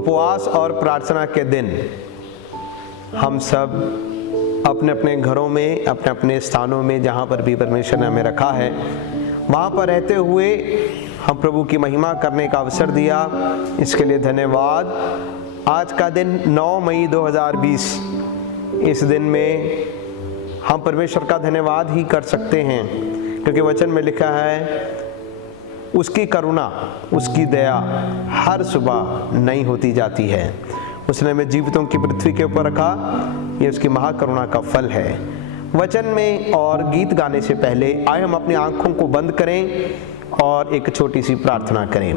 उपवास और प्रार्थना के दिन हम सब अपने अपने घरों में, अपने अपने स्थानों में, जहाँ पर भी परमेश्वर ने हमें रखा है, वहाँ पर रहते हुए हम प्रभु की महिमा करने का अवसर दिया। इसके लिए धन्यवाद। आज का दिन 9 मई 2020, इस दिन में हम परमेश्वर का धन्यवाद ही कर सकते हैं, क्योंकि वचन में लिखा है उसकी करुणा, उसकी दया हर सुबह नई होती जाती है। उसने हमें जीवितों की पृथ्वी के ऊपर रखा, ये उसकी महाकरुणा का फल है। वचन में और गीत गाने से पहले आए हम अपनी आंखों को बंद करें और एक छोटी सी प्रार्थना करें।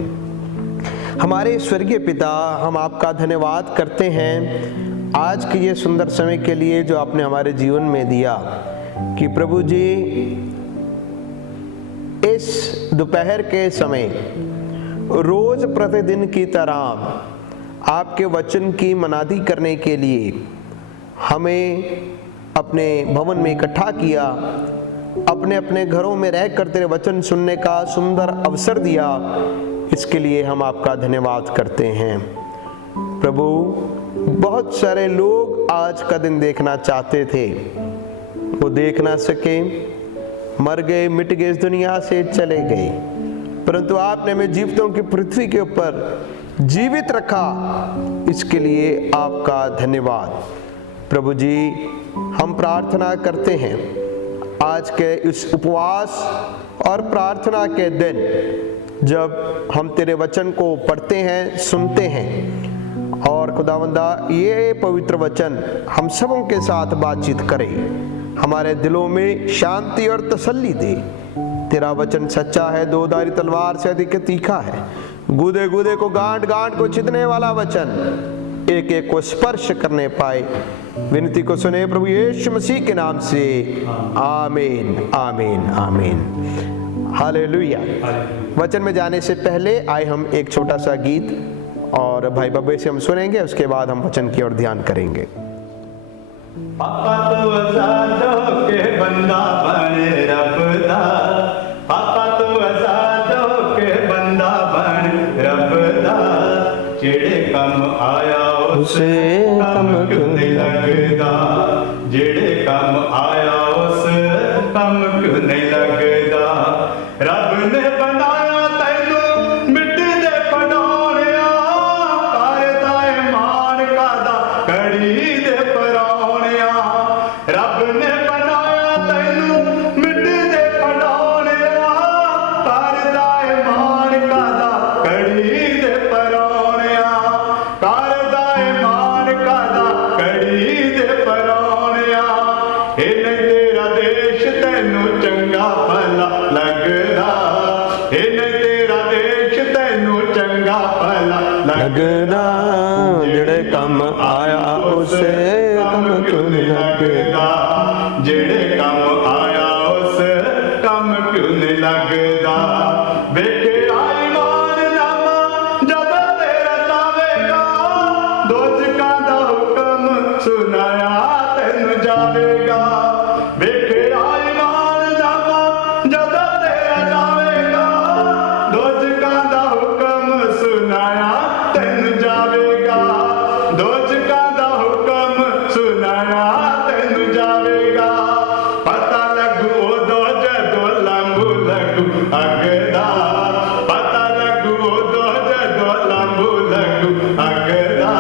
हमारे स्वर्गीय पिता, हम आपका धन्यवाद करते हैं आज के ये सुंदर समय के लिए जो आपने हमारे जीवन में दिया, कि प्रभु जी इस दोपहर के समय रोज प्रतिदिन की तरह आपके वचन की मनादी करने के लिए हमें अपने भवन में इकट्ठा किया, अपने अपने घरों में रहकर तेरे वचन सुनने का सुंदर अवसर दिया। इसके लिए हम आपका धन्यवाद करते हैं। प्रभु, बहुत सारे लोग आज का दिन देखना चाहते थे, वो देख ना सके, मर गए, मिट गए, इस दुनिया से चले गए, परंतु आपने हमें जीवितों की पृथ्वी के ऊपर जीवित रखा। इसके लिए आपका धन्यवाद। प्रभु जी, हम प्रार्थना करते हैं आज के इस उपवास और प्रार्थना के दिन, जब हम तेरे वचन को पढ़ते हैं, सुनते हैं, और खुदावंदा ये पवित्र वचन हम सबों के साथ बातचीत करे, हमारे दिलों में शांति और तसल्ली दे। तेरा वचन सच्चा है, दो धारी तलवार से अधिक तीखा है, गूदे गूदे को गांठ गांठ को छिदने वाला वचन एक एक को स्पर्श करने पाए। विनती को सुने प्रभु यीशु मसीह के नाम से, आमीन, आमीन, आमीन, हालेलुया। वचन में जाने से पहले आए हम एक छोटा सा गीत और भाई बब्बे से हम सुनेंगे, उसके बाद हम वचन की ओर ध्यान करेंगे। पापा तो आजादों के बंदा बने रब दा, पापा तो आजादों के बंदा बने रब दा, जेड़े कम आया उसे कम क्यों नहीं लगदा, जेड़े कम आया उसे कम क्यों नहीं लगदा। रब ने बनाया तैनू मिट्टी दे पड़ोलिया, करदा है मान कादा कड़ी दे परौलिया। रब ने बनाया तैनू मिट्टी दे पड़ोलिया, करदा है मान कादा कड़ी दे परौलिया, करदा है मान कादा कड़ी दे परौलिया। इन्हें तेरा देश तैनू चंगा भला लगदा, इन्हें तेरा देश तैनू चंगा भला लगदा, जेड़े कम आया उसे कम क्यों नहीं लगदा, जेड़े कम आया उसे कम क्यों नहीं लगदा। वेखे ईमान नामा जब तेरा जावेगा, दोजकां दा हुक्म सुनाया तैनू जावेगा। वेखे ईमान नामा जब तेरा जावेगा, दोजकां दा हुक्म सुनाया तैनू जावेगा, दोजकां दा हुक्म सुनाया तैनू जावेगा। पता लगू उदो जदो लंबू लगू अगदा, पता लगू उदो जदो लंबू लगू अगदा,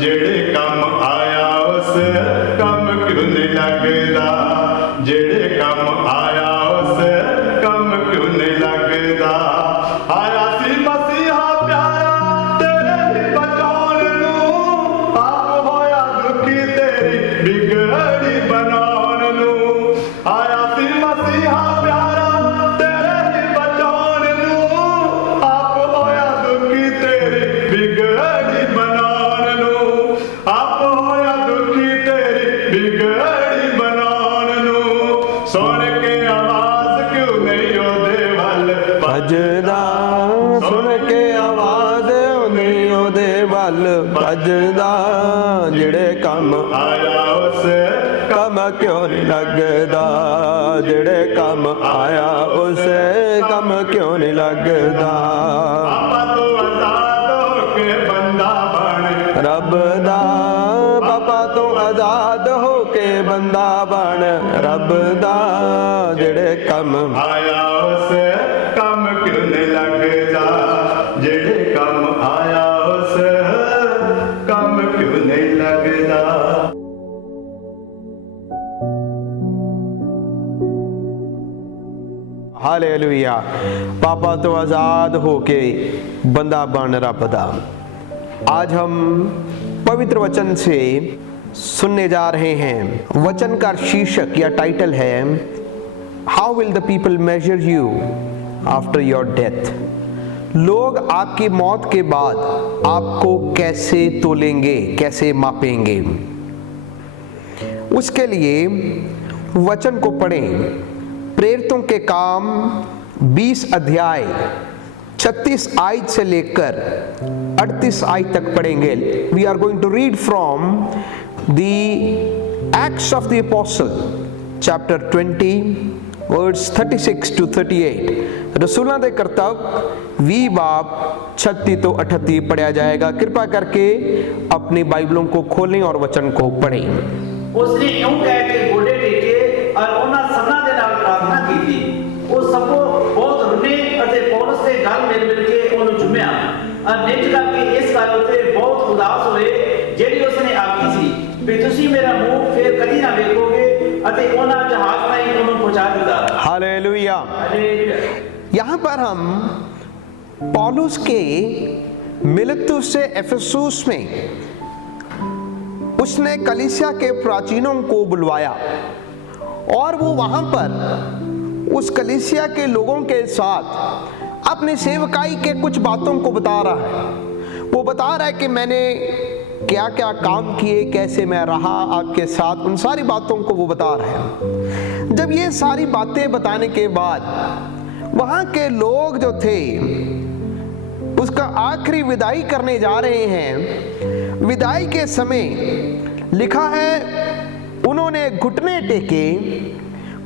जेड़े कम आया उस कम क्यों नहीं लगदा, जेड़े कम आया उस कम क्यों नहीं लगदा। आया सी मसीहा प्यारा तेरे ही बचाउण नूं, आप होया दुखी तेरी बिगड़ी बनाउण नूं। आया सी मसीहा प्यारा तेरे ही बचाउण नूं, आप होया दुखी तेरी बिगड़ी बनाउण नूं, आप होया दुखी तेरी बिगड़ी बनाउण नूं। सुन के आवाज क्यों नहीं ओदे वल भजदा, सुन के आवाज नहीं ओदे वल भजदा, जेड़े कम आया उस कम क्यों नहीं लगदा, जेड़े कम आया उसे कम क्यों नहीं लगदा। पापा तो आजाद होके बंदा पापा तो आजाद हो के बंदा बन रब दा जेड़े कम आया उस कम क्यों नहीं लगदा जेड़े कम आया उस कम क्यों नहीं लगदा। हालेलुया। पापा तो आजाद होके बंदा बन रब दा। आज हम पवित्र वचन से सुनने जा रहे हैं। वचन का शीर्षक या टाइटल है how will the people measure you after your death. लोग आपकी मौत के बाद आपको कैसे तोलेंगे, कैसे मापेंगे। उसके लिए वचन को पढ़ें। प्रेरितों के काम 20 अध्याय 36 आयत से लेकर 38 आयत तक पढ़ेंगे। We are going to read from the acts of the apostle chapter 20 words 36 to 38। रसूलां दे करतब 20 बाब 36 तो 38 पढ़ा जाएगा। कृपा करके अपनी बाइबलों को खोलें और वचन को पढ़ें। उसने यूं कह के गोडे टेके और उन्हां सबना दे नाल प्रार्थना कीती। वो सबो बहुत रुने अते पौलुस दे गल मिल के ਉਹਨੂੰ ਚੁੰਮਿਆ और निज करके इस गल उते बहुत उदास होए ਜਿਹੜੀ ਉਸਨੇ ਆਖੀ ਸੀ ਵੀ ਤੁਸੀਂ ਮੇਰਾ ਮੂੰਹ ਫੇਰ ਕਦੀ ਨਾ ਵੇਖੋਗੇ ਅਤੇ ਉਹਨਾਂ ਜਹਾਜ਼ ਤਾਈਂ ਉਹਨੂੰ ਪਹੁੰਚਾ ਦਿੱਤਾ। हालेलुया। हालेलुया। यहाँ पर हम पौलुस के मिलेतुस से एफेसुस में उसने कलीसिया के प्राचीनों को बुलवाया और वो वहां पर उस कलीसिया के लोगों के साथ अपनी सेवकाई के कुछ बातों को बता रहा है। वो बता रहा है कि मैंने क्या क्या काम किए, कैसे मैं रहा आपके साथ, उन सारी बातों को वो बता रहा है। जब ये सारी बातें बताने के बाद वहां के लोग जो थे उसका आखिरी विदाई करने जा रहे हैं। विदाई के समय लिखा है उन्होंने घुटने टेके,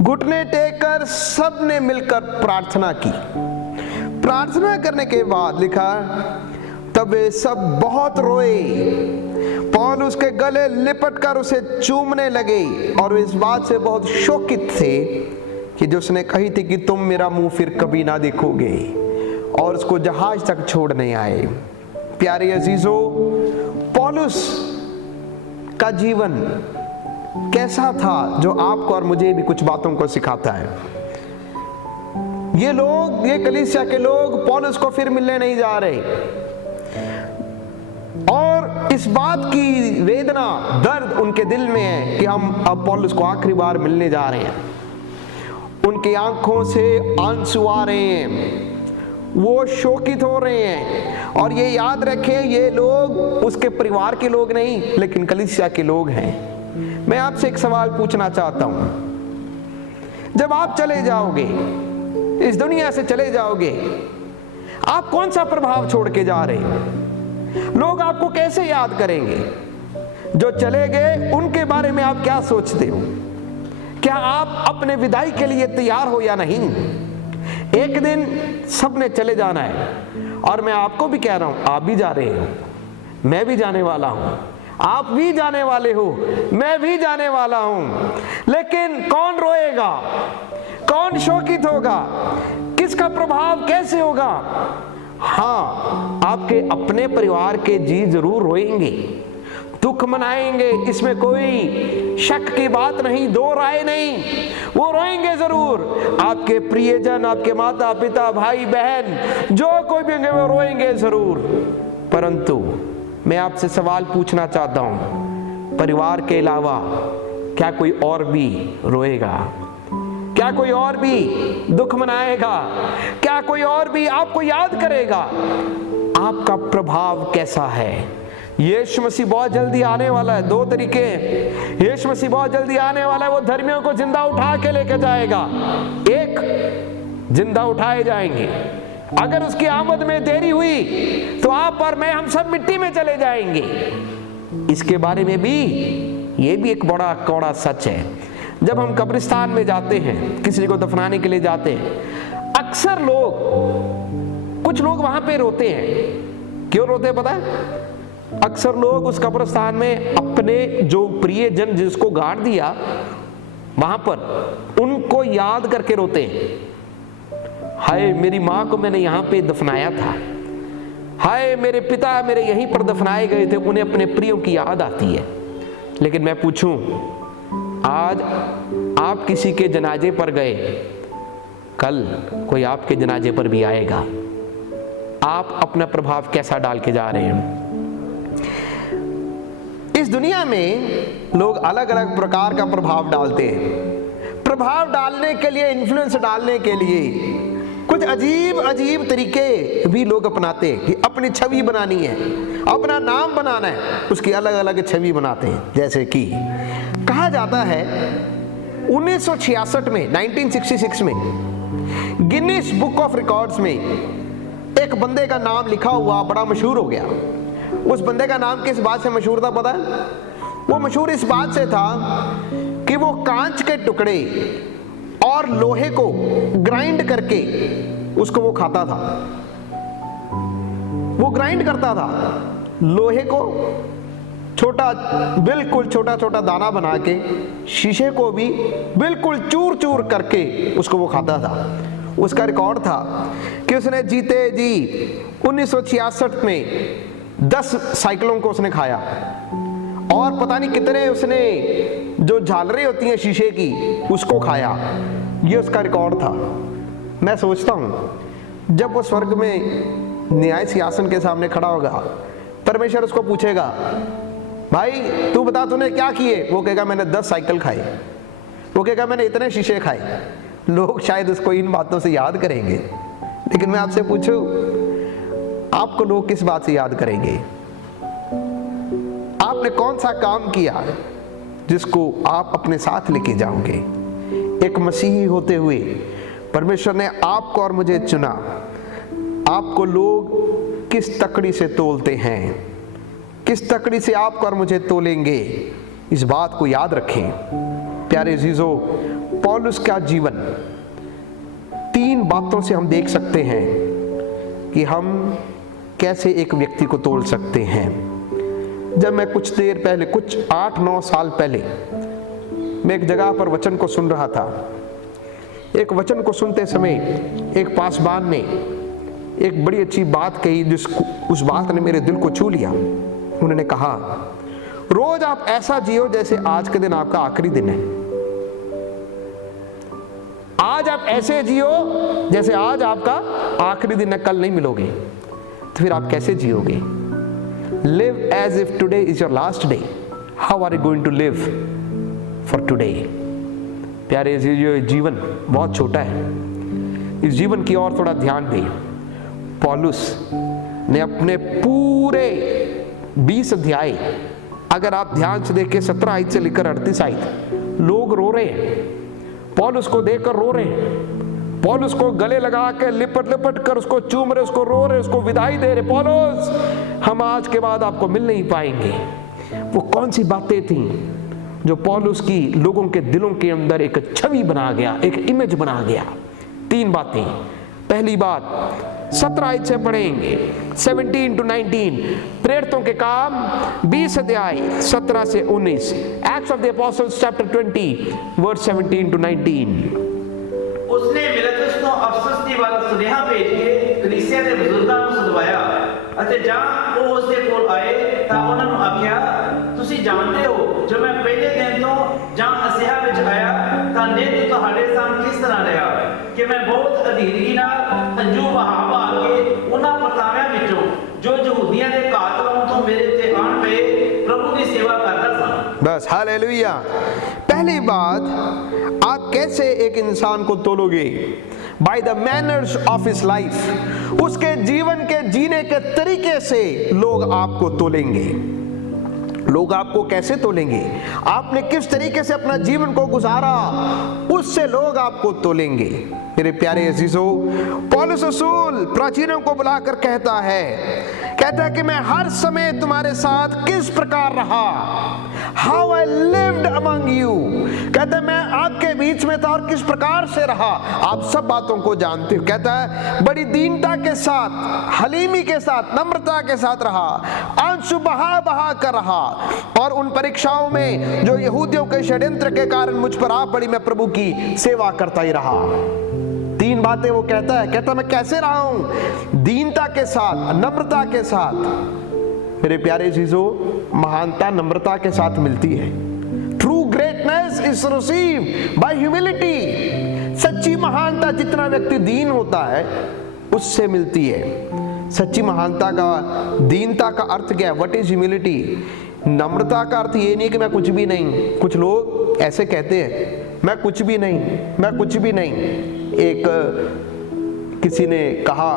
घुटने टेककर सब ने मिलकर प्रार्थना की। प्रार्थना करने के बाद लिखा तब वे सब बहुत रोए, पौलुस के गले लिपटकर उसे चूमने लगे और इस बात से बहुत शोकित थे कि जो उसने कही थी कि तुम मेरा मुंह फिर कभी ना देखोगे, और उसको जहाज तक छोड़ने आए। प्यारे अजीजों, पौलुस का जीवन कैसा था जो आपको और मुझे भी कुछ बातों को सिखाता है। ये लोग, ये कलीसिया के लोग पौलुस को फिर मिलने नहीं जा रहे और इस बात की वेदना, दर्द उनके दिल में है कि हम अब पौलुस को आखिरी बार मिलने जा रहे हैं। उनकी आंखों से आंसू आ रहे हैं, वो शोकित हो रहे हैं। और ये याद रखें, ये लोग उसके परिवार के लोग नहीं लेकिन कलीसिया के लोग हैं। मैं आपसे एक सवाल पूछना चाहता हूं, जब आप चले जाओगे, इस दुनिया से चले जाओगे, आप कौन सा प्रभाव छोड़ के जा रहे हो? लोग आपको कैसे याद करेंगे? जो चले गए उनके बारे में आप क्या सोचते हो? क्या आप अपने विदाई के लिए तैयार हो या नहीं? एक दिन सबने चले जाना है और मैं आपको भी कह रहा हूं, आप भी जा रहे हो, मैं भी जाने वाला हूं, आप भी जाने वाले हो, मैं भी जाने वाला हूं। लेकिन कौन रोएगा, कौन शोकित होगा, किसका प्रभाव कैसे होगा? हाँ, आपके अपने परिवार के जी जरूर रोएंगे, दुख मनाएंगे, इसमें कोई शक की बात नहीं, दो राय नहीं, वो रोएंगे जरूर। आपके प्रियजन, आपके माता पिता, भाई बहन, जो कोई भी होंगे वो रोएंगे जरूर। परंतु मैं आपसे सवाल पूछना चाहता हूं, परिवार के अलावा क्या कोई और भी रोएगा? क्या कोई और भी दुख मनाएगा? क्या कोई और भी आपको याद करेगा? आपका प्रभाव कैसा है? यीशु मसीह बहुत जल्दी आने वाला है। दो तरीके, यीशु मसीह बहुत जल्दी आने वाला है। वो धर्मियों को जिंदा उठा के लेके जाएगा। एक, जिंदा उठाए जाएंगे। अगर उसकी आमद में देरी हुई तो आप और मैं, हम सब मिट्टी में चले जाएंगे। इसके बारे में भी, ये भी एक बड़ा कौड़ा सच है। जब हम कब्रिस्तान में जाते हैं, किसी को दफनाने के लिए जाते हैं, अक्सर लोग, कुछ लोग वहां पे रोते हैं। क्यों रोते हैं पता है? अक्सर लोग उस कब्रिस्तान में अपने जो प्रियजन जिसको गाड़ दिया वहां पर उनको याद करके रोते हैं। हाय मेरी माँ को मैंने यहाँ पे दफनाया था, हाय मेरे पिता मेरे यहीं पर दफनाए गए थे, उन्हें अपने प्रियों की याद आती है। लेकिन मैं पूछूं, आज आप किसी के जनाजे पर गए, कल कोई आपके जनाजे पर भी आएगा। आप अपना प्रभाव कैसा डाल के जा रहे हैं? इस दुनिया में लोग अलग अलग प्रकार का प्रभाव डालते हैं। प्रभाव डालने के लिए, इन्फ्लुएंस डालने के लिए कुछ अजीब अजीब तरीके भी लोग अपनाते हैं कि अपनी छवि बनानी है, अपना नाम बनाना है, उसकी अलग अलग छवि बनाते हैं। जैसे कि कहा जाता है 1966 में 1966 में गिनीज बुक ऑफ रिकॉर्ड्स में एक बंदे का नाम लिखा हुआ बड़ा मशहूर हो गया। उस बंदे का नाम किस बात से मशहूर था पता है? वो मशहूर इस बात से था कि वो कांच के टुकड़े और लोहे को ग्राइंड करके उसको वो खाता था। वो ग्राइंड करता था लोहे को, छोटा बिल्कुल छोटा छोटा दाना बना के, शीशे को भी बिल्कुल चूर चूर करके उसको वो खाता था। उसका रिकॉर्ड था कि उसने जीते जी 1966 में 10 साइकिलों को उसने खाया और पता नहीं कितने उसने जो झालरें होती हैं शीशे की उसको खाया। ये उसका रिकॉर्ड था। मैं सोचता हूं जब वो स्वर्ग में न्याय सिंहासन के सामने खड़ा होगा, परमेश्वर उसको पूछेगा, भाई तू बता तूने क्या किए? वो कहेगा मैंने 10 साइकिल खाए। वो कहेगा मैंने इतने शीशे खाए। लोग शायद उसको इन बातों से याद करेंगे। लेकिन मैं आपसे पूछूं, आपको लोग किस बात से याद करेंगे? आपने कौन सा काम किया जिसको आप अपने साथ लेके जाओगे? एक मसीही होते हुए परमेश्वर ने आपको और मुझे चुना। आपको लोग किस तकड़ी से तोलते हैं, किस तकड़ी से आपको और मुझे तोलेंगे, इस बात को याद रखें। प्यारे अजीजों, पौलुस का जीवन 3 बातों से हम देख सकते हैं कि हम कैसे एक व्यक्ति को तोल सकते हैं। जब मैं कुछ देर पहले, कुछ 8-9 साल पहले मैं एक जगह पर वचन को सुन रहा था। एक वचन को सुनते समय एक पासवान ने एक बड़ी अच्छी बात कही, उस बात ने मेरे दिल को छू लिया। उन्होंने कहा, रोज आप ऐसा जियो जैसे आज के दिन आपका आखिरी दिन है। आज आप ऐसे जियो जैसे आज आपका आखिरी दिन है, कल नहीं मिलोगे। तो फिर आप कैसे जियोगे? Live as if today is your last day. How are you going to live for today? प्यारे ये जीवन बहुत छोटा है, इस जीवन की ओर थोड़ा ध्यान दें। पौलुस ने अपने पूरे 20 अध्याय, अगर आप ध्यान से देखें 17 आयत से लेकर 38 आयत, लोग रो रहे हैं, पौलुस को देखकर रो रहे हैं, पौलुस को गले लगा के लिपट लिपट कर उसको चूम रहे, उसको रो रहे, उसको विदाई दे रहे। पौलुस, हम आज के बाद आपको मिल नहीं पाएंगे। वो कौन सी बातें थी जो पौलुस की लोगों के दिलों के अंदर एक छवि बना गया, एक इमेज बना गया? 3 बातें। पहली बात 17 आयत से पढ़ेंगे, 17 to 19, प्रेरितों के काम 20 अध्याय 17 से 19, Acts of the Apostles chapter 20 verse 17 to 19। उसने मिलेतुस ਨੂੰ ਅਫਸਸ ਦੀ ਵੱਲ ਸੁਨੇਹਾ ਭੇਜ ਕੇ ਕਲੀਸਿਆ ਦੇ ਬਜ਼ੁਰਗਾਂ ਨੂੰ ਸਦਵਾਇਆ ਅਤੇ ਜਾਂ ਉਹ ਉਸ ਦੇ ਕੋਲ ਆਏ ਤਾਂ ਉਹਨਾਂ ਨੂੰ ਆਖਿਆ, ਤੁਸੀਂ ਜਾਣਦੇ ਹੋ ਜੋ ਮੈਂ ਪਹਿਲੇ ਦਿਨ ਤੋਂ ਜਾਂ ਅਸਿਹਾ ਵਿੱਚ ਆਇਆ ਤਾਂ ਨਿਤ ਤੁਹਾਡੇ ਸਾਹਮਣੇ ਕਿਸ ਤਰ੍ਹਾਂ ਰਿਹਾ ਕਿ ਮੈਂ ਬਹੁਤ ਅਧੀਰਗੀ ਨਾਲ ਹੰਝੂ ਵਹਾ ਕੇ ਉਹਨਾਂ ਪਰਤਾਵਿਆਂ ਵਿੱਚੋਂ ਜੋ ਯਹੂਦੀਆਂ ਦੇ ਘਾਤ ਲਾਉਣ ਤੋਂ ਮੇਰੇ ਉੱਤੇ ਆਣ ਪਏ प्रभु की सेवा करता था। बस हालेलुया। पहली बात, आप कैसे एक इंसान को तोलोगे? By the manners of his life, उसके जीवन के जीने के तरीके से लोग आपको तोलेंगे। लोग आपको कैसे तोलेंगे? आपने किस तरीके से अपना जीवन को गुजारा, उससे लोग आपको तोलेंगे। मेरे प्यारे अजीजों, पौलुस रसूल प्राचीनों को बुलाकर कहता है कि मैं हर समय तुम्हारे साथ किस प्रकार रहा, how I lived among you, कहता है मैं आपके बीच में था और किस प्रकार से रहा, आप सब बातों को जानते हो। कहता है बड़ी दीनता के साथ, हलीमी के साथ, नम्रता के साथ रहा, आंसू बहा बहा कर रहा, और उन परीक्षाओं में जो यहूदियों के षड्यंत्र के कारण मुझ पर आ पड़ी, मैं प्रभु की सेवा करता ही रहा। 3 बातें वो कहता है मैं कैसे रहा हूं, दीनता के साथ, नम्रता के साथ। मेरे प्यारे चीजों, महानता नम्रता के साथ मिलती है। True greatness is received by humility. सच्ची महानता जितना व्यक्ति दीन होता है उससे मिलती है। सच्ची महानता का, दीनता का अर्थ क्या है? What is humility? नम्रता का अर्थ ये नहीं कि मैं कुछ भी नहीं। कुछ लोग ऐसे कहते हैं, मैं कुछ भी नहीं, मैं कुछ भी नहीं। एक किसी ने कहा,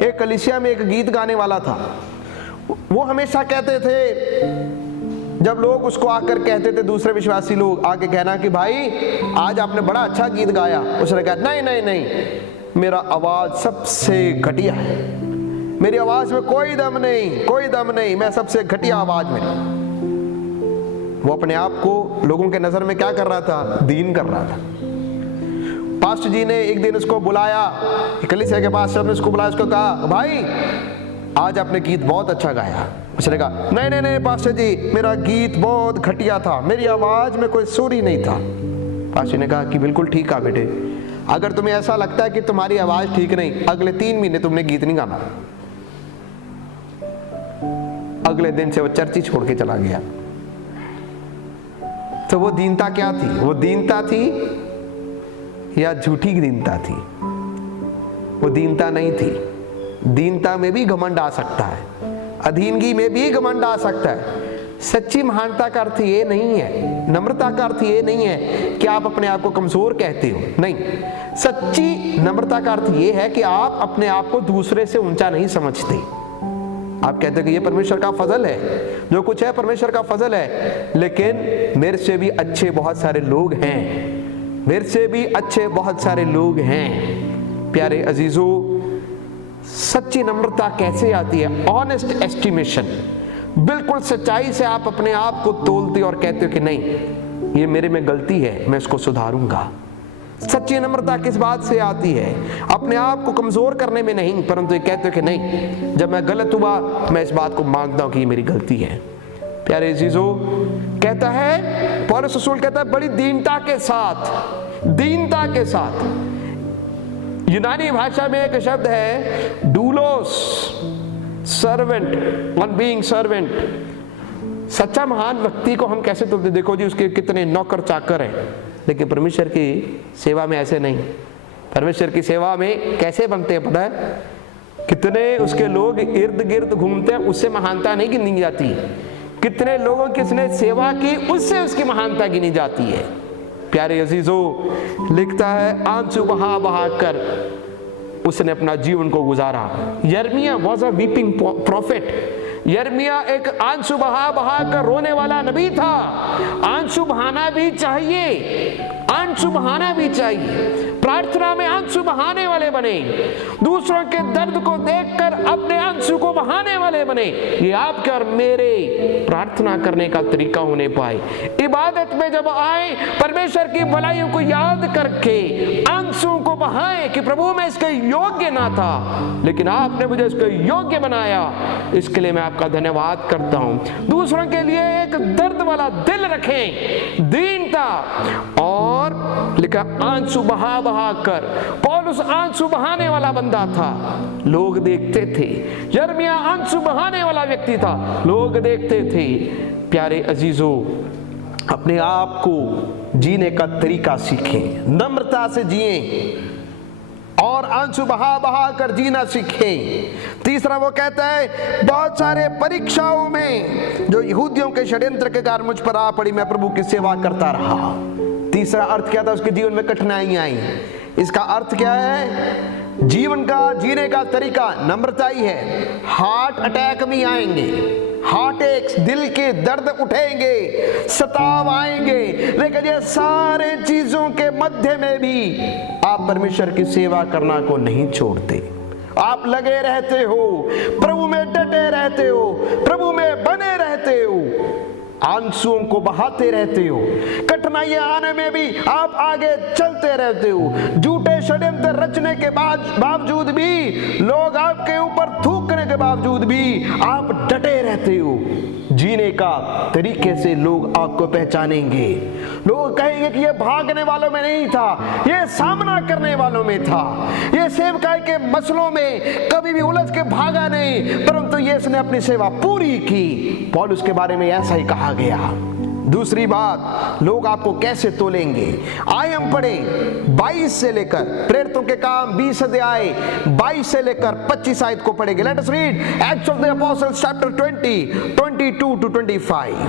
एक कलीसिया में एक गीत गाने वाला था, वो हमेशा कहते थे, जब लोग उसको आकर कहते थे, दूसरे विश्वासी लोग आके कहना कि भाई आज आपने बड़ा अच्छा गीत गाया, उसने कहा नहीं नहीं नहीं, मेरा आवाज सबसे घटिया है, मेरी आवाज में कोई दम नहीं, कोई दम नहीं, मैं सबसे घटिया आवाज में। वो अपने आप को लोगों के नजर में क्या कर रहा था? दीन कर रहा था। पास्टर जी ने एक दिन उसको बुलाया, कलीसिया के पास ने उसको बुलाया, उसको कहा भाई आज आपने गीत बहुत अच्छा गाया। उसने कहा नहीं नहीं नहीं पास्टर जी, मेरा गीत बहुत घटिया था, मेरी आवाज में कोई सुर ही नहीं था। पास्टर ने कहा कि बिल्कुल ठीक कहा बेटे, अगर तुम्हें ऐसा लगता है कि तुम्हारी आवाज ठीक नहीं, अगले 3 महीने तुमने गीत नहीं गाना। अगले दिन से वो चर्च ही छोड़ के चला गया। तो वो दीनता क्या थी? वो दीनता थी या झूठी दीनता थी? वो दीनता नहीं थी। दीनता में भी घमंड आ सकता है, अधीनगी में भी घमंड आ सकता है। सच्ची महानता का अर्थ ये नहीं है, नम्रता का अर्थ ये नहीं है कि आप अपने आप को कमजोर कहते हो, नहीं। सच्ची नम्रता का अर्थ ये है कि आप अपने आप को दूसरे से ऊंचा नहीं समझते। आप कहते हो कि ये परमेश्वर का फजल है, जो कुछ है परमेश्वर का फजल है, लेकिन मेरे से भी अच्छे बहुत सारे लोग हैं, मेरे से भी अच्छे बहुत सारे लोग हैं। प्यारे अजीजों, सच्ची नम्रता कैसे आती है? ऑनेस्ट एस्टिमेशन, बिल्कुल सच्चाई से आप अपने आप को तोलते और कहते हो कि नहीं, ये मेरे में गलती है, मैं इसको सुधारूंगा। सच्ची नम्रता किस बात से आती है? अपने आप को कमजोर करने में नहीं, परंतु ये कहते हो कि नहीं, जब मैं गलत हुआ मैं इस बात को मानता हूं कि ये मेरी गलती है। प्यारे अजीजों, कहता है पौलुस रसूल कहता है बड़ी दीनता के साथ, दीनता के साथ। यूनानी भाषा में एक शब्द है डूलोस, सर्वेंट, ऑन बीइंग सर्वेंट। सच्चा महान व्यक्ति को हम कैसे तुलते? देखो जी, उसके कितने नौकर चाकर हैं, लेकिन परमेश्वर की सेवा में ऐसे नहीं। परमेश्वर की सेवा में कैसे बनते हैं पता है? कितने उसके लोग इर्द गिर्द घूमते हैं, उससे महानता नहीं गिनी जाती। कितने लोगों की उसने सेवा की, उससे उसकी महानता गिनी जाती है। प्यारे अजीजों, लिखता है आंसू बहा बहा कर उसने अपना जीवन को गुजारा। यिर्मयाह वाज अ वीपिंग प्रॉफिट। यिर्मयाह एक आंसू बहा बहा कर रोने वाला नबी था। आंसू बहाना भी चाहिए, आंसू बहाना भी चाहिए। प्रार्थना में आंसू बहाने वाले बने, दूसरों के दर्द को देखकर अपने आंसू को बहाने वाले बने। ये आपके और मेरे प्रार्थना करने का तरीका होने पाए। इबादत में जब आए, परमेश्वर की भलाइयों को याद करके आंसू को बहाए कि प्रभु मैं इसके योग्य ना था, लेकिन आपने मुझे इसके योग्य बनाया, इसके लिए मैं आपका धन्यवाद करता हूं। दूसरों के लिए एक दर्द वाला दिल रखें, दीनता। और लिखा आंसू बहा बहा कर। पौलुस आंसू बहाने वाला बंदा था, लोग देखते थे। यिर्मयाह आंसू बहाने वाला व्यक्ति था, लोग देखते थे। प्यारे अजीजों, अपने आप को जीने का तरीका सीखें, नम्रता से जिएं और आंसू बहा बहा कर जीना सीखें। तीसरा वो कहता है बहुत सारे परीक्षाओं में जो यहूदियों के षड्यंत्र के कारण मुझ पर आ पड़ी, मैं प्रभु की सेवा करता रहा। तीसरा अर्थ क्या था? उसके जीवन में कठिनाइयां आई। इसका अर्थ क्या है? जीवन का जीने का तरीका नम्रता ही है। हार्ट अटैक भी आएंगे, हार्ट अटैक्स, दिल के दर्द उठेंगे, सताव आएंगे, लेकिन ये सारे चीजों के मध्य में भी आप परमेश्वर की सेवा करना को नहीं छोड़ते। आप लगे रहते हो, प्रभु में डटे रहते हो, प्रभु में बने रहते हो। आंसुओं को बहाते रहते हो, कठिनाइयां आने में भी आप आगे चलते रहते हो, झूठे षड्यंत्र रचने के बावजूद भी, लोग आपके ऊपर थूकने के बावजूद भी आप डटे रहते हो। जीने का तरीके से लोग आपको पहचानेंगे। लोग कहेंगे कि ये भागने वालों में नहीं था, ये सामना करने वालों में था, ये सेवकाई के मसलों में कभी भी उलझ के भागा नहीं, परंतु ये इसने अपनी सेवा पूरी की। पौलुस के बारे में ऐसा ही कहा गया। दूसरी बात, लोग आपको कैसे तोलेंगे। आइए हम पढ़ें 22 से लेकर, प्रेरितों के काम 20 अध्याय 22 से लेकर 25 आयत को पढ़ेंगे। Let us read acts of the apostles chapter 20 22 to 25।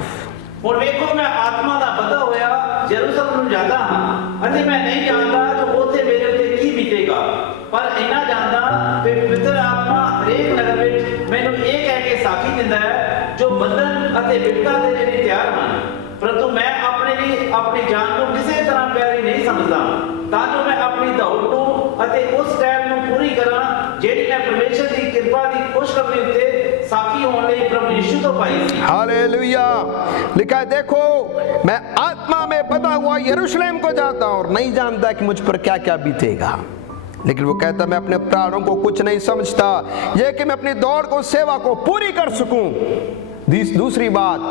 और देखो मैं आत्मा ਦਾ ਬਧਾ ਹੋਇਆ ਯਰੂਸ਼ਲਮ ਨੂੰ ਜਾਂਦਾ ਹਾਂ ਅਤੇ ਮੈਂ ਨਹੀਂ ਜਾਣਦਾ ਜੋ ਉੱਥੇ ਮੇਰੇ ਉੱਤੇ ਕੀ ਬੀਤੇਗਾ, ਪਰ ਇਹਨਾਂ ਜਾਣਦਾ ਕਿ ਪਵਿੱਤਰ ਆਤਮਾ ਹਰੇਕ ਨਗਰ ਵਿੱਚ ਮੈਨੂੰ ਇਹ ਕਹਿ ਕੇ ਸਾਖੀ ਦਿੰਦਾ ਹੈ ਜੋ ਬੰਧਨ ਅਤੇ ਵਿਪਤਾ ਦੇ ਲਈ ਤਿਆਰ ਹਨ, परंतु मैं अपने लिए अपनी जान को किसी तरह प्यारी नहीं समझता, ताकि मैं अपनी दौड़ को अते उस टाइम ਨੂੰ पूरी करा ਜਿਹੜੀ मैं परमेश्वर की कृपा की खुशखबरी उत्ते साखी होने ਲਈ प्रभु यीशु तो पाई थी। हालेलुया। लिखा है, देखो मैं आत्मा में बंधा हुआ यरूशलेम को जाता हूं और नहीं जानता कि मुझ पर क्या क्या बीतेगा, लेकिन वो कहता मैं अपने प्राणों को कुछ नहीं समझता, यह कि मैं अपनी दौड़ को, सेवा को पूरी कर सकूं। दूसरी बात,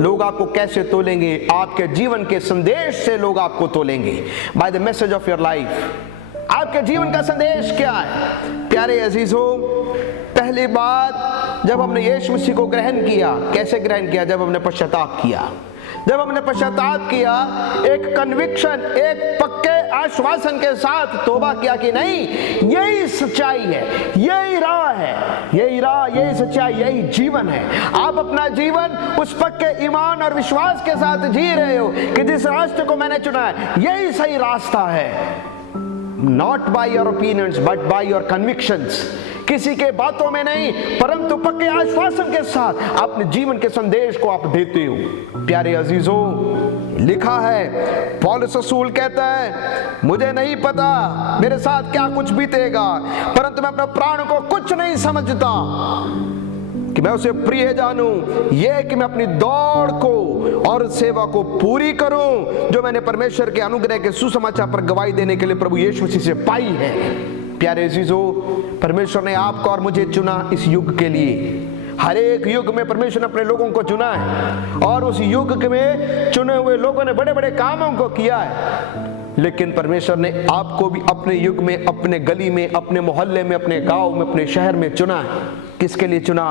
लोग आपको कैसे तोलेंगे। आपके जीवन के संदेश से लोग आपको तोलेंगे, by the message of your life. आपके जीवन का संदेश क्या है। प्यारे अजीजों, पहली बात, जब हमने यीशु मसीह को ग्रहण किया, कैसे ग्रहण किया, जब हमने पश्चाताप किया। जब हमने पश्चाताप किया, एक कन्विक्शन, एक पक्के आश्वासन के साथ तौबा किया कि नहीं, यही सच्चाई है, यही राह है, यही राह, यही सच्चाई, यही जीवन है। आप अपना जीवन उस पक्के ईमान और विश्वास के साथ जी रहे हो कि जिस रास्ते को मैंने चुना है यही सही रास्ता है। Not by your opinions but by your convictions. किसी के बातों में नहीं, परंतु पक्के आश्वासन के साथ अपने जीवन के संदेश को आप देते हो। प्यारे अजीजों, लिखा है, पौलुस रसूल कहता है, मुझे नहीं पता मेरे साथ क्या कुछ बीतेगा, परंतु मैं अपने प्राण को कुछ नहीं समझता कि मैं उसे प्रिय जानूं, यह कि मैं अपनी दौड़ को और सेवा को पूरी करूं जो मैंने परमेश्वर के अनुग्रह के सुसमाचार पर गवाही देने के लिए प्रभु यीशु मसीह से पाई है। प्यारे अजीजों, परमेश्वर ने आपको और मुझे चुना इस युग के लिए। हर एक युग में परमेश्वर ने अपने लोगों को चुना है और उस युग में चुने हुए लोगों ने बड़े बड़े कामों को किया है, लेकिन परमेश्वर ने आपको भी अपने युग में, अपने गली में, अपने मोहल्ले में, अपने गांव में, अपने शहर में चुना है। किसके लिए चुना?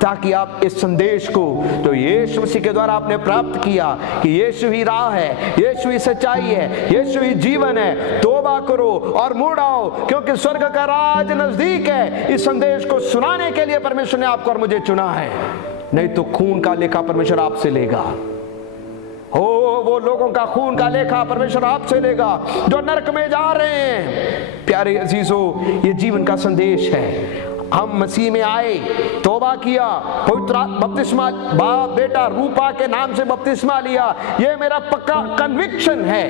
ताकि आप इस संदेश को जो यीशु मसीह के द्वारा आपने प्राप्त किया कि यीशु ही राह है, यीशु ही सच्चाई है, यीशु ही जीवन है, तौबा करो और मुड़ आओ क्योंकि स्वर्ग का राज नजदीक है। इस संदेश को सुनाने के लिए परमेश्वर ने आपको और मुझे चुना है, नहीं तो खून का लेखा परमेश्वर आपसे लेगा। वो लोगों का खून का लेखा परमेश्वर आपसे लेगा जो नरक में जा रहे हैं। प्यारे अजीजों, ये जीवन का संदेश है। हम मसीह में आए, तौबा किया, पवित्र बपतिस्मा, बाप बेटा रूपा के नाम से बपतिस्मा लिया। ये मेरा पक्का कन्विक्शन है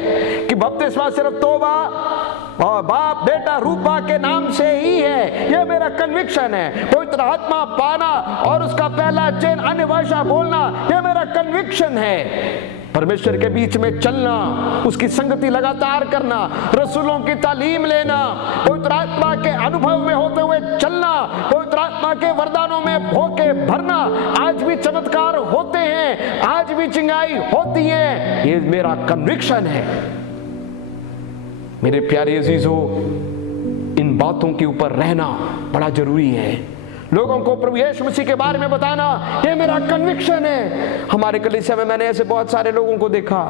कि बपतिस्मा सिर्फ तौबा और बाप बेटा रूपा के नाम से ही है। ये मेरा कन्विक्शन है। पवित्र आत्मा पाना और उसका पहला चिन्ह अन्य भाषा बोलना, ये मेरा कन्विक्शन है। परमेश्वर के बीच में चलना, उसकी संगति लगातार करना, रसूलों की तालीम लेना, पवित्र आत्मा के अनुभव में होते हुए चलना, पवित्र आत्मा के वरदानों में होके भरना। आज भी चमत्कार होते हैं, आज भी चिंगाई होती है, ये मेरा कन्विक्शन है। मेरे प्यारे अजीजों, इन बातों के ऊपर रहना बड़ा जरूरी है। लोगों को प्रभु यीशु मसीह के बारे में बताना, ये मेरा कन्विक्शन है। हमारे कलीसिया में मैंने ऐसे बहुत सारे लोगों को देखा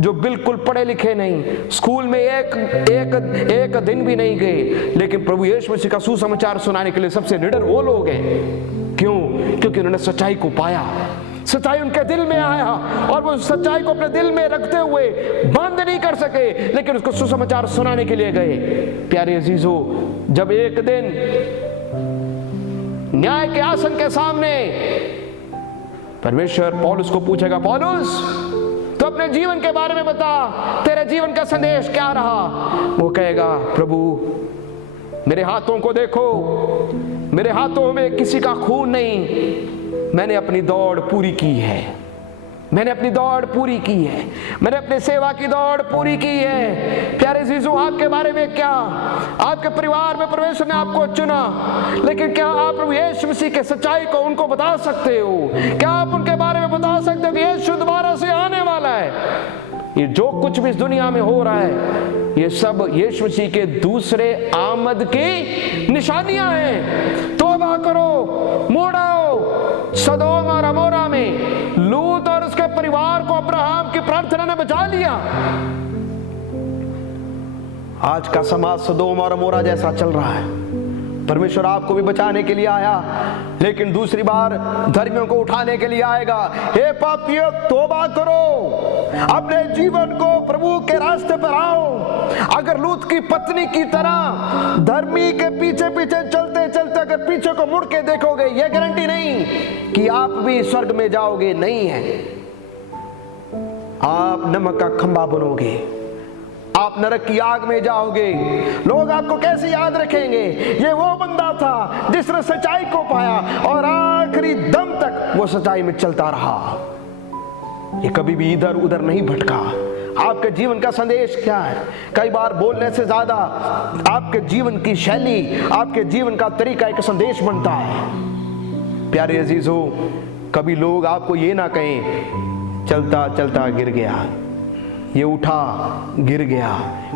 जो बिल्कुल पढ़े लिखे नहीं, स्कूल में एक दिन भी नहीं गए, लेकिन प्रभु यीशु मसीह का सुसमाचार सुनाने के लिए सबसे निडर वो लोग हैं। क्यों? क्योंकि उन्होंने सच्चाई को पाया, सच्चाई उनके दिल में आया और वो सच्चाई को अपने दिल में रखते हुए बंद नहीं कर सके, लेकिन उसको सुसमाचार सुनाने के लिए गए। प्यारे अजीजों, जब एक दिन न्याय के आसन के सामने परमेश्वर पौलुस को पूछेगा, पौलुस तो अपने जीवन के बारे में बता, तेरे जीवन का संदेश क्या रहा? वो कहेगा, प्रभु मेरे हाथों को देखो, मेरे हाथों में किसी का खून नहीं, मैंने अपनी दौड़ पूरी की है। मैंने अपनी दौड़ पूरी की है, मैंने अपने सेवा की दौड़ पूरी की है। प्यारे जीजू, आपके बारे में क्या? आपके परिवार में परमेश्वर ने आपको चुना, लेकिन क्या आप प्रभु यीशु मसीह के सच्चाई को उनको बता सकते हो? क्या आप उनके बारे में बता सकते हो कि यीशु दोबारा से आने वाला है? ये जो कुछ भी इस दुनिया में हो रहा है, ये सब यीशु मसीह के दूसरे आमद की निशानियां हैं। तौबा करो, मोड़ आओ। सदोम और अमोरा में लूत और उसके परिवार को अब्राहम की प्रार्थना ने बचा लिया। आज का समाज सदोम और अमोरा जैसा चल रहा है। परमेश्वर आपको भी बचाने के लिए आया, लेकिन दूसरी बार धर्मियों को उठाने के लिए आएगा। हे पापियों, तौबा करो, अपने जीवन को प्रभु के रास्ते पर आओ। अगर लूत की पत्नी की तरह धर्मी के पीछे पीछे चलते चलते अगर पीछे को मुड़ के देखोगे, यह गारंटी नहीं कि आप भी स्वर्ग में जाओगे, नहीं है। आप नमक का खंभा बनोगे, आप नरक की आग में जाओगे। लोग आपको कैसे याद रखेंगे? ये वो बंदा था जिसने सच्चाई को पाया और आखिरी दम तक वो सच्चाई में चलता रहा, ये कभी भी इधर उधर नहीं भटका। आपके जीवन का संदेश क्या है? कई बार बोलने से ज्यादा आपके जीवन की शैली, आपके जीवन का तरीका एक संदेश बनता है। प्यारे अजीजों, कभी लोग आपको ये ना कहें चलता चलता गिर गया, ये उठा गिर गया,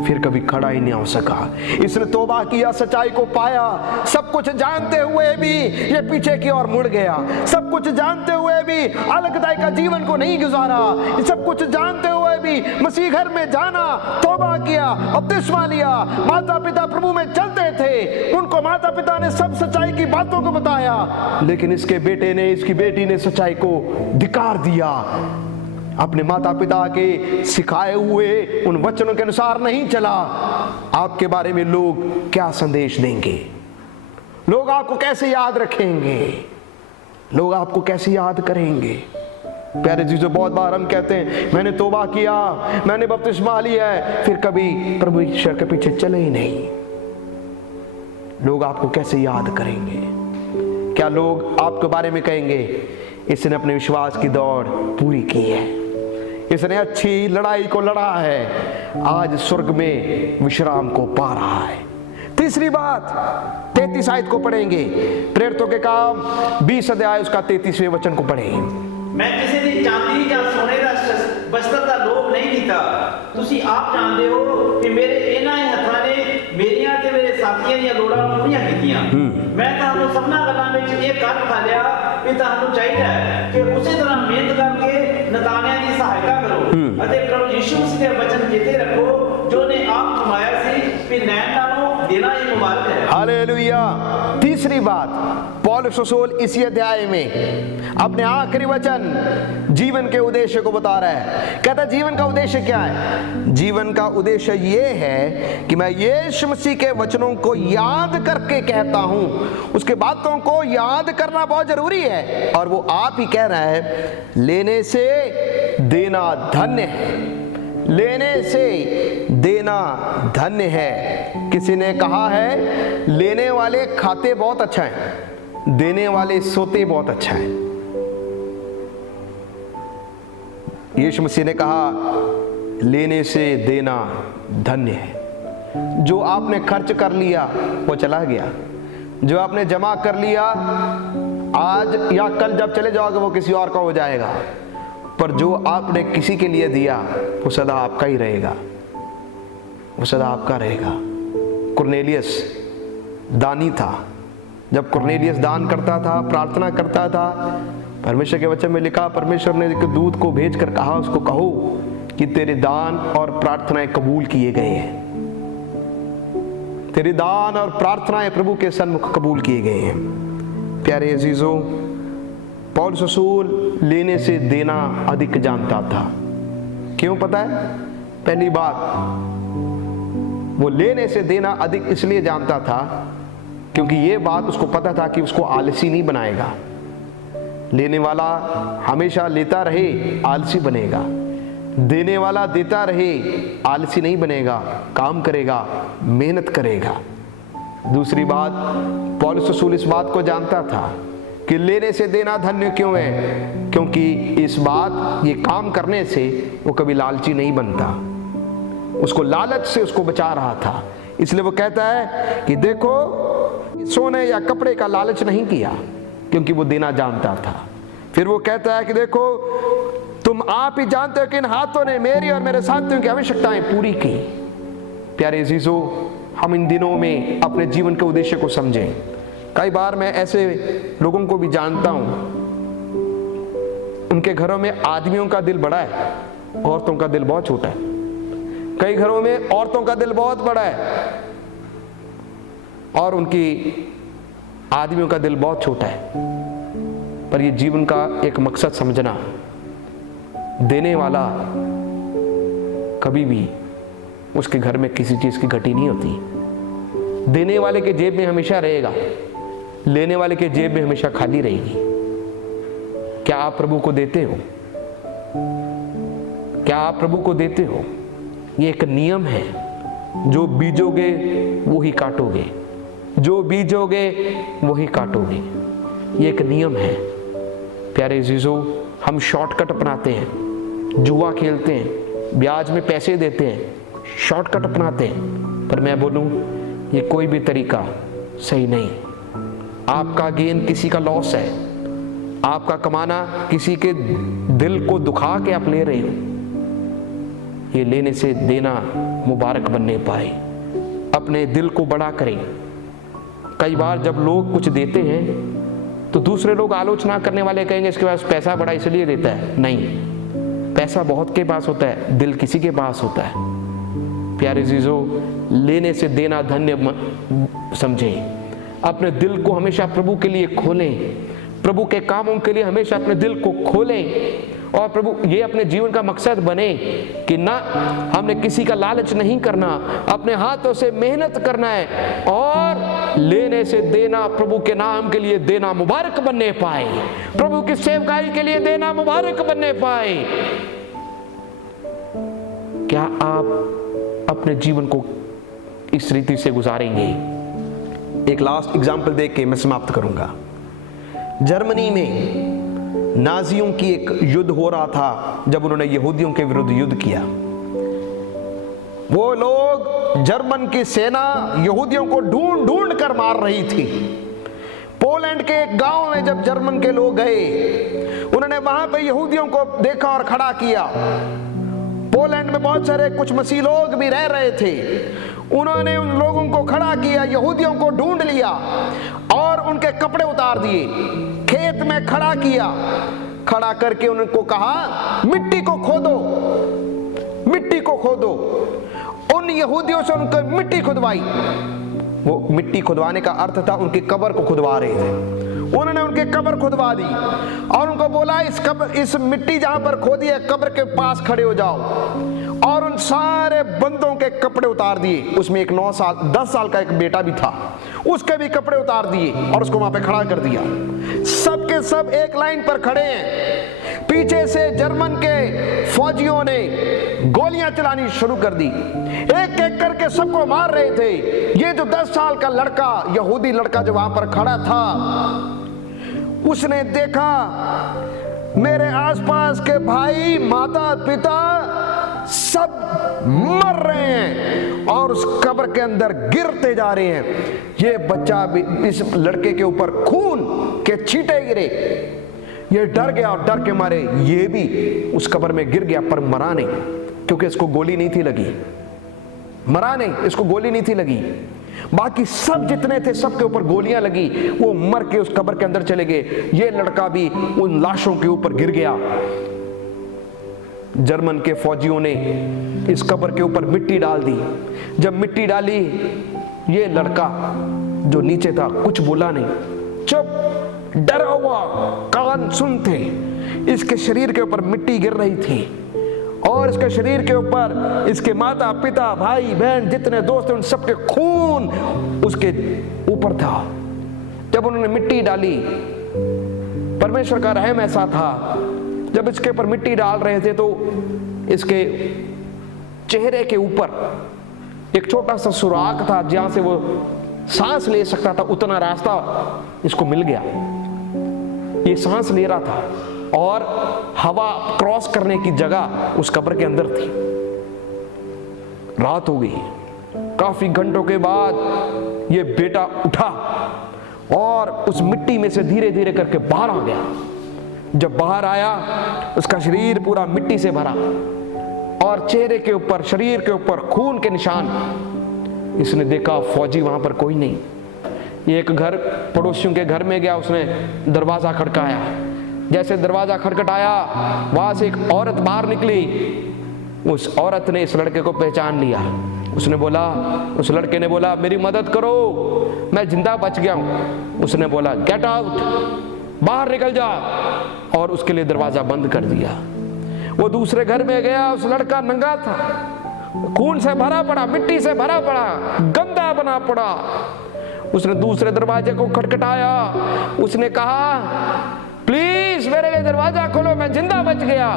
फिर कभी खड़ा ही नहीं हो सका। इसने तौबा किया, सच्चाई को पाया, सब कुछ जानते हुए भी ये पीछे की ओर मुड़ गया। सब कुछ जानते हुए भी अलगदाई का जीवन को नहीं गुजारा। सब कुछ जानते हुए भी मसीह घर में जाना, तौबा किया, बपतिस्मा लिया। माता पिता प्रभु में चलते थे, उनको माता पिता ने सब सच्चाई की बातों को बताया, लेकिन इसके बेटे ने, इसकी बेटी ने सच्चाई को धिक्कार दिया। अपने माता पिता के सिखाए हुए उन वचनों के अनुसार नहीं चला। आपके बारे में लोग क्या संदेश देंगे? लोग आपको कैसे याद रखेंगे? लोग आपको कैसे याद करेंगे? प्यारे जीजों, बहुत बार हम कहते हैं मैंने तौबा किया, मैंने बपतिस्मा लिया है, फिर कभी प्रभु ईश्वर के पीछे चले ही नहीं। लोग आपको कैसे याद करेंगे? क्या लोग आपके बारे में कहेंगे इसने अपने विश्वास की दौड़ पूरी की है, इसने अच्छी लड़ाई को लड़ा है, आज स्वर्ग में विश्राम को पा रहा है। तीसरी बात, 33 आयत को पढ़ेंगे। प्रेरितों के काम 20 अध्याय उसका 33वें वचन को पढ़ें। मैं किसी ਦੀ ਚਾਂਦੀ ਜਾਂ ਸੋਨੇ ਦਾ ਵਸਤਰ ਦਾ ਲੋਭ ਨਹੀਂ ਕੀਤਾ। ਤੁਸੀਂ ਆਪ ਜਾਣਦੇ ਹੋ ਕਿ ਮੇਰੇ ਇਹਨਾਂ ਹੀ ਹੱਥਾਂ ਨੇ ਮੇਰੀਆਂ ਤੇ ਮੇਰੇ ਸਾਥੀਆਂ ਦੀਆਂ ਲੋੜਾਂ ਪੂਰੀਆਂ ਕੀਤੀਆਂ। ਮੈਂ ਤੁਹਾਨੂੰ ਸਭਨਾਂ ਗੱਲਾਂ ਵਿੱਚ ਇਹ ਕਰ ਖਾਲਿਆ ਕਿ ਤੁਹਾਨੂੰ ਚਾਹੀਦਾ ਹੈ ਕਿ ਉਸੇ ਤਰ੍ਹਾਂ ਮਿਹਨਤ ਕਰਕੇ ਨਤਾਨਿਆਂ ਦੀ ਸਹਾਇਤਾ ਕਰੋ ਅਤੇ ਪ੍ਰਭੂ ਯਿਸੂ ਮਸੀਹ ਦੇ ਵਚਨ ਜਿੱਤੇ ਰੱਖੋ ਜੋ ਨੇ ਆਪ ਕਮਾਇਆ ਸੀ ਕਿ नैन नालों देना ही मुबारक है। हालेलुया। तीसरी बात, पौलुस रसूल इसी अध्याय में अपने आखिरी वचन जीवन के उद्देश्य को बता रहा है। कहता है जीवन का उद्देश्य क्या है? जीवन का उद्देश्य ये है कि मैं यीशु मसीह के वचनों को याद करके कहता हूं। उसके बातों को याद करना बहुत जरूरी है, और वो आप ही कह रहा है लेने से देना धन्य है। लेने से देना धन्य है। किसी ने कहा है लेने वाले खाते बहुत अच्छा है, देने वाले सोते बहुत अच्छा है। यीशु मसीह ने कहा लेने से देना धन्य है। जो आपने खर्च कर लिया वो चला गया, जो आपने जमा कर लिया आज या कल जब चले जाओगे वो किसी और का हो जाएगा, पर जो आपने किसी के लिए दिया वो सदा आपका ही रहेगा, वो सदा आपका रहेगा। कुरनेलियस दानी था। जब कुरनेलियस दान करता था, प्रार्थना करता था, परमेश्वर के वचन में लिखा परमेश्वर ने एक दूत को भेजकर कहा उसको कहो कि तेरे दान और प्रार्थनाएं कबूल किए गए हैं। तेरे दान और प्रार्थनाएं प्रभु के सन्मुख कबूल किए गए हैं। प्यारे अजीजों, पौलुस रसूल लेने से देना अधिक जानता था। क्यों पता है? पहली बात, वो लेने से देना अधिक इसलिए जानता था क्योंकि ये बात उसको पता था कि उसको आलसी नहीं बनाएगा। लेने वाला हमेशा लेता रहे आलसी बनेगा, देने वाला देता रहे आलसी नहीं बनेगा, काम करेगा, मेहनत करेगा। दूसरी बात, पौलुस रसूल इस बात को जानता था कि लेने से देना धन्य क्यों है? क्योंकि इस बात, ये काम करने से वो कभी लालची नहीं बनता, उसको लालच से उसको बचा रहा था। इसलिए वो कहता है कि देखो, सोने या कपड़े का लालच नहीं किया, क्योंकि वो देना जानता था। फिर वो कहता है कि देखो, तुम आप ही जानते हो कि इन हाथों ने मेरी और मेरे साथियों की आवश्यकताएं पूरी की। प्यारे अजीजों, हम इन दिनों में अपने जीवन के उद्देश्य को समझें। कई बार मैं ऐसे लोगों को भी जानता हूं, उनके घरों में आदमियों का दिल बड़ा है, औरतों का दिल बहुत छोटा है। कई घरों में औरतों का दिल बहुत बड़ा है और उनकी आदमियों का दिल बहुत छोटा है। पर ये जीवन का एक मकसद समझना, देने वाला कभी भी उसके घर में किसी चीज की घटी नहीं होती। देने वाले के जेब में हमेशा रहेगा, लेने वाले के जेब में हमेशा खाली रहेगी। क्या आप प्रभु को देते हो? क्या आप प्रभु को देते हो? ये एक नियम है, जो बीजोगे वो ही काटोगे, जो बीजोगे वो ही काटोगे। ये एक नियम है। प्यारे अजीजों, हम शॉर्टकट अपनाते हैं, जुआ खेलते हैं, ब्याज में पैसे देते हैं, शॉर्टकट अपनाते हैं। पर मैं बोलूं, ये कोई भी तरीका सही नहीं। आपका गेन किसी का लॉस है, आपका कमाना किसी के दिल को दुखा के आप ले रहे हो। ये लेने से देना मुबारक बनने पाए। अपने दिल को बड़ा करें। कई बार जब लोग कुछ देते हैं तो दूसरे लोग आलोचना करने वाले कहेंगे इसके पास पैसा बड़ा इसलिए देता है। नहीं, पैसा बहुत के पास होता है, दिल किसी के पास होता है। प्यारे अजीजों, लेने से देना धन्य समझें। अपने दिल को हमेशा प्रभु के लिए खोलें, प्रभु के कामों के लिए हमेशा अपने दिल को खोलें। और प्रभु, ये अपने जीवन का मकसद बने कि ना हमने किसी का लालच नहीं करना, अपने हाथों से मेहनत करना है और लेने से देना प्रभु के नाम के लिए देना मुबारक बनने पाए, प्रभु की सेवकाई के लिए देना मुबारक बनने पाए। क्या आप अपने जीवन को इस रीति से गुजारेंगे? एक लास्ट एग्जाम्पल देख के मैं समाप्त करूंगा। जर्मनी में नाजियों की एक युद्ध हो रहा था, जब उन्होंने यहूदियों के विरुद्ध युद्ध किया। वो लोग, जर्मन की सेना यहूदियों को ढूंढ ढूंढ कर मार रही थी। पोलैंड के एक गांव में जब जर्मन के लोग गए, उन्होंने वहां पे यहूदियों को देखा और खड़ा किया। पोलैंड में बहुत सारे कुछ मसीह लोग भी रह रहे थे। उन्होंने उन लोगों को खड़ा किया, यहूदियों को ढूंढ लिया और उनके कपड़े उतार दिए, खेत में खड़ा किया। खड़ा करके उनको कहा, मिट्टी को खोदो, मिट्टी को खोदो। उन यहूदियों से उनको मिट्टी खुदवाई। वो मिट्टी खुदवाने का अर्थ था उनकी कब्र को खुदवा रहे थे। उन्होंने उनकी कब्र खुदवा दी और उनको बोला, इस मिट्टी जहां पर खोदी है, कब्र के पास खड़े हो जाओ। और उन सारे बंदों के कपड़े उतार दिए। उसमें एक 10 साल का एक बेटा भी था, उसके भी कपड़े उतार दिए और उसको वहां पे खड़ा कर दिया। सब के सब एक लाइन पर खड़े हैं। पीछे से जर्मन के फौजियों ने गोलियां चलानी शुरू कर दी, एक एक करके सबको मार रहे थे। ये जो 10 साल का लड़का, यहूदी लड़का जो वहां पर खड़ा था, उसने देखा मेरे आसपास के भाई, माता पिता सब मर रहे हैं और उस कब्र के अंदर गिरते जा रहे हैं। ये बच्चा भी, इस लड़के के ऊपर खून के छींटे गिरे। ये डर गया और डर के मारे ये भी उस कब्र में गिर गया, पर मरा नहीं, क्योंकि इसको गोली नहीं थी लगी। मरा नहीं, इसको गोली नहीं थी लगी। बाकी सब जितने थे सबके ऊपर गोलियां लगी, वो मर के उस कब्र के अंदर चले गए। ये लड़का भी उन लाशों के ऊपर गिर गया। जर्मन के फौजियों ने इस कब्र के ऊपर मिट्टी डाल दी। जब मिट्टी डाली, ये लड़का जो नीचे था कुछ बोला नहीं, चुप, डरा हुआ, कान सुन थे। इसके शरीर के ऊपर मिट्टी गिर रही थी और इसके शरीर के ऊपर इसके माता पिता, भाई बहन, जितने दोस्त थे, उन सबके खून उसके ऊपर था। जब उन्होंने मिट्टी डाली, परमेश्वर का रहम ऐसा था, जब इसके ऊपर मिट्टी डाल रहे थे तो इसके चेहरे के ऊपर एक छोटा सा सुराख था, जहां से वो सांस ले सकता था, उतना रास्ता इसको मिल गया। ये सांस ले रहा था और हवा क्रॉस करने की जगह उस कब्र के अंदर थी। रात हो गई। काफी घंटों के बाद ये बेटा उठा और उस मिट्टी में से धीरे धीरे करके बाहर आ गया। जब बाहर आया, उसका शरीर पूरा मिट्टी से भरा और चेहरे के ऊपर, शरीर के ऊपर खून के निशान। इसने देखा फौजी वहां पर कोई नहीं। एक घर, पड़ोसियों के घर में गया, उसने दरवाजा खड़काया। जैसे दरवाजा खटखटाया, वहां से एक औरत बाहर निकली। उस औरत ने इस लड़के को पहचान लिया। उसने बोला, उस लड़के ने बोला, मेरी मदद करो, मैं जिंदा बच गया हूं। उसने बोला, गेट आउट, बाहर निकल जा, और उसके लिए दरवाजा बंद कर दिया। वो दूसरे घर में गया। उस लड़का नंगा था, खून से भरा पड़ा, मिट्टी से भरा पड़ा, गंदा बना पड़ा। उसने दूसरे दरवाजे को खटखटाया। उसने कहा, प्लीज मेरे लिए दरवाजा खोलो, मैं जिंदा बच गया।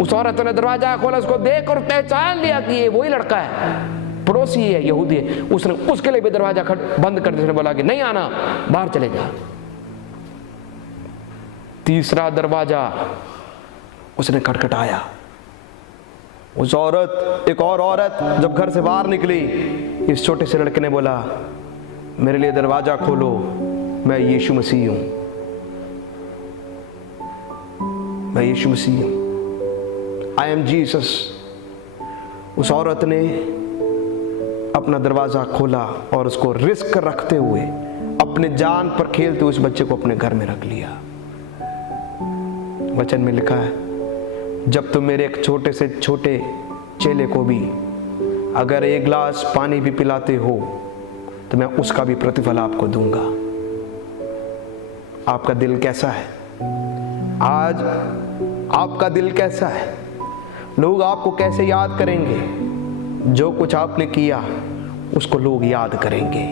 उस औरत ने दरवाजा खोला, उसको देख और पहचान लिया कि ये वही लड़का है, पड़ोसी है, यहूदी है। उसने उसके लिए भी दरवाजा बंद कर दिया। उसने बोला कि नहीं आना, बाहर चले जा। तीसरा दरवाजा उसने खटखटाया। उस औरत, एक और औरत जब घर से बाहर निकली, इस छोटे से लड़के ने बोला, मेरे लिए दरवाजा खोलो, मैं यीशु मसीह हूं, मैं यीशु मसीह हूं, आई एम जीसस। उस औरत ने अपना दरवाजा खोला और उसको रिस्क रखते हुए, अपने जान पर खेलते हुए उस बच्चे को अपने घर में रख लिया। वचन में लिखा है, जब तुम मेरे एक छोटे से छोटे चेले को भी अगर एक गिलास पानी भी पिलाते हो, तो मैं उसका भी प्रतिफल आपको दूंगा। आपका दिल कैसा है आज? आपका दिल कैसा है? लोग आपको कैसे याद करेंगे? जो कुछ आपने किया उसको लोग याद करेंगे।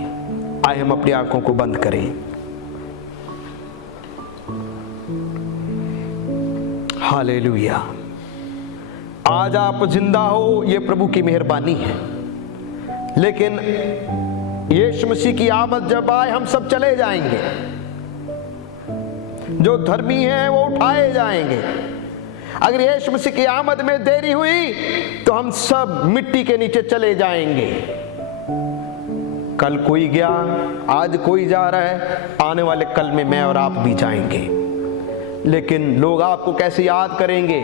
आइए हम अपनी आंखों को बंद करें। हालेलुया। आज आप जिंदा हो, ये प्रभु की मेहरबानी है। लेकिन यीशु मसीह की आमद जब आए, हम सब चले जाएंगे। जो धर्मी हैं वो उठाए जाएंगे। अगर यीशु मसीह की आमद में देरी हुई तो हम सब मिट्टी के नीचे चले जाएंगे। कल कोई गया, आज कोई जा रहा है, आने वाले कल में मैं और आप भी जाएंगे। लेकिन लोग आपको कैसे याद करेंगे?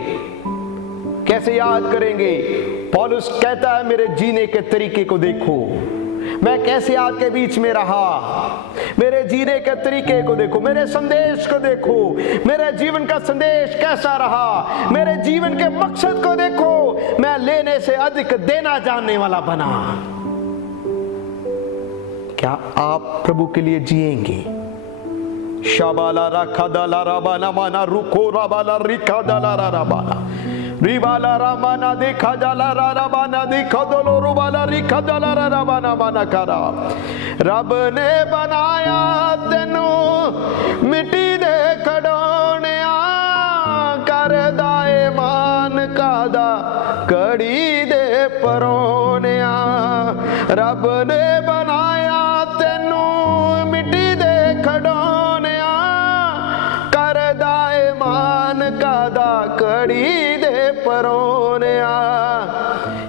कैसे याद करेंगे? पौलुस कहता है, मेरे जीने के तरीके को देखो, मैं कैसे आपके बीच में रहा। मेरे जीने के तरीके को देखो, मेरे संदेश को देखो, मेरे जीवन का संदेश कैसा रहा। मेरे जीवन के मकसद को देखो, मैं लेने से अधिक देना जानने वाला बना। क्या आप प्रभु के लिए जिएंगे? शाबाला रखा दला राबाना माना रुको राबाला रिखा दला राबाना रिबाला रामाना देखा जाला राबाना देखा दलो रुबाला रिखा दला राबाना माना करा। रब ने बनाया तेनू मिट्टी दे खड़ोने कर दाए मान कादा कड़ी दे परोने। रब ने बनाया तेनू मिट्टी दे खड़ोने कर दाए मान कादा कड़ी दे परोने।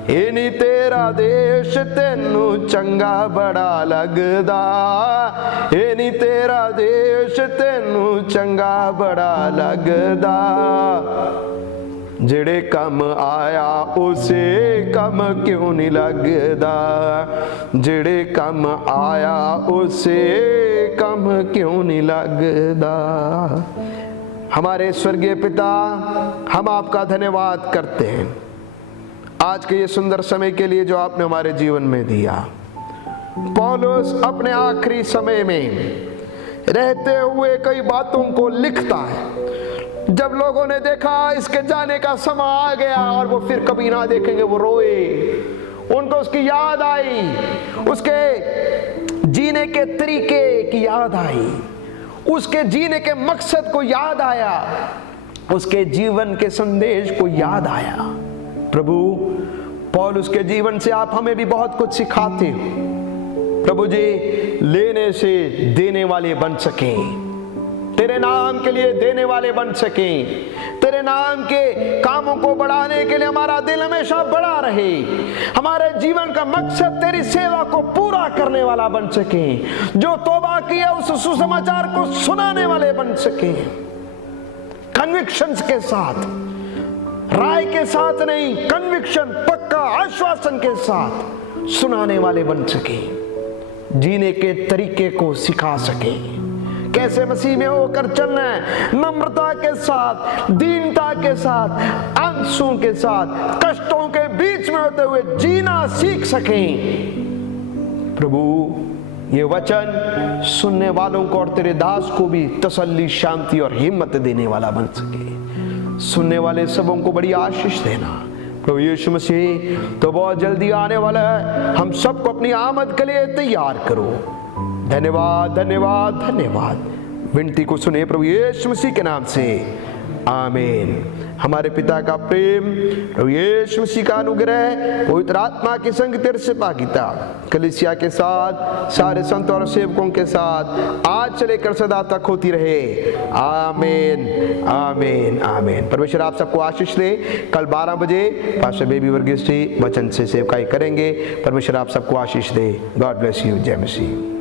इनी तेरा देश तेनू चंगा बड़ा लगदा, इनी तेरा देश तेनू चंगा बड़ा लगदा। जेड़े कम आया उसे कम क्यों नहीं लगदा, जेड़े कम आया उसे कम क्यों नहीं लगदा। हमारे स्वर्गीय पिता, हम आपका धन्यवाद करते हैं आज के ये सुंदर समय के लिए जो आपने हमारे जीवन में दिया। पौलुस अपने आखिरी समय में रहते हुए कई बातों को लिखता है। जब लोगों ने देखा इसके जाने का समय आ गया और वो फिर कभी ना देखेंगे, वो रोए। उनको उसकी याद आई, उसके जीने के तरीके की याद आई, उसके जीने के मकसद को याद आया, उसके जीवन के संदेश को याद आया। प्रभु, पौलुस के जीवन से आप हमें भी बहुत कुछ सिखाते हो। प्रभु जी, लेने से देने वाले बन सकें, तेरे नाम के लिए देने वाले बन सकें। तेरे नाम के कामों को बढ़ाने के लिए हमारा दिल हमेशा बड़ा रहे। हमारे जीवन का मकसद तेरी सेवा को पूरा करने वाला बन सके। जो तौबा किया उस सुसमाचार को सुनाने वाले बन सके। कन्विक्शंस के साथ, राय के साथ नहीं, कन्विक्शन, पक्का आश्वासन के साथ सुनाने वाले बन सके। जीने के तरीके को सिखा सके। कैसे मसीह में होकर चलना है, नम्रता के साथ, दीनता के साथ, आंसुओं के साथ, कष्टों के बीच में होते हुए जीना सीख सकें। प्रभु ये वचन सुनने वालों को और तेरे दास को भी तसल्ली, शांति और हिम्मत देने वाला बन सके। सुनने वाले सबों को बड़ी आशीष देना। प्रभु यीशु मसीह तो बहुत जल्दी आने वाला है, हम सबको अपनी आमद के लिए तैयार करो। धन्यवाद, धन्यवाद, धन्यवाद। विनती को सुने प्रभु यीशु मसीह के नाम से, आमीन। हमारे पिता का प्रेम, प्रभु यीशु मसीह का अनुग्रह, पवित्र आत्मा की संगति और सहभागिता कलीसिया के साथ, सारे संत और सेवकों के साथ आज से लेकर सदा तक होती रहे। आमीन, आमीन, आमीन। परमेश्वर आप सबको आशीष दे। कल 12 बजे पास्टर बेबी वर्गीस जी वचन से सेवकाई करेंगे। परमेश्वर आप सबको आशीष दे। God bless you. जय मसीह।